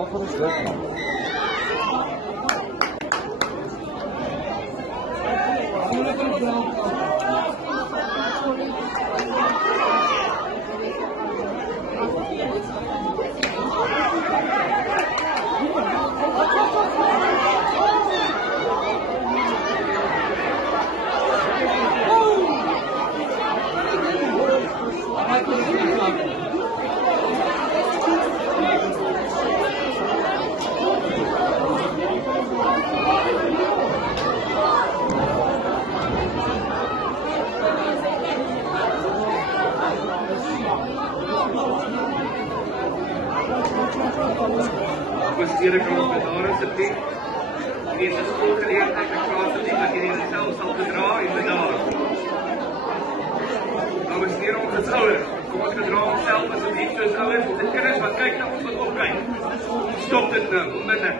Waarvoor is dit? Besteed ek al met daar asseblief. Hier is 'n skoolgeleentheid, ek vra asseblief dat jy dit self sal bedra en bedaar. Nou besteed ons as ouers. Kom ons gedra onsself asseblief soos ouers, ons het kinders wat kyk na ons wat opkyk. Stop dit nou, onmiddellik.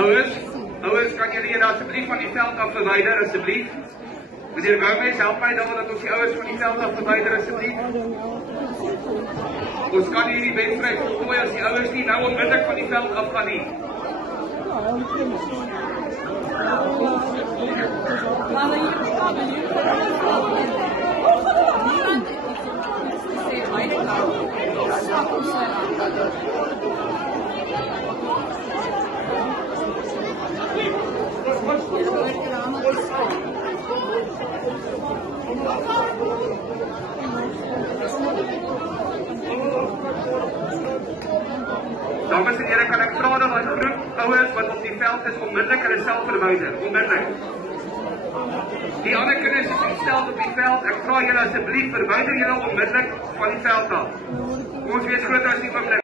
Ouers, kan julle hier asseblief van die veld af verwyder, asseblief? Meneer Gomez, help my daar dat ons die ouers van die veld af verwyder, asseblief. Ons kan hier die wedstryd volgooi as die ouers nie nou onmiddellik van die veld af gaan nie. Dames en heren, kan ek vra dat 'n groep ouers wat op die veld is onmiddellik hulle self verwyder, onmiddellik. Die ander kinders is gestel op die veld, ek vra julle asseblief verwyder julle onmiddellik van die veld af. Ons wees groot as die oomblik.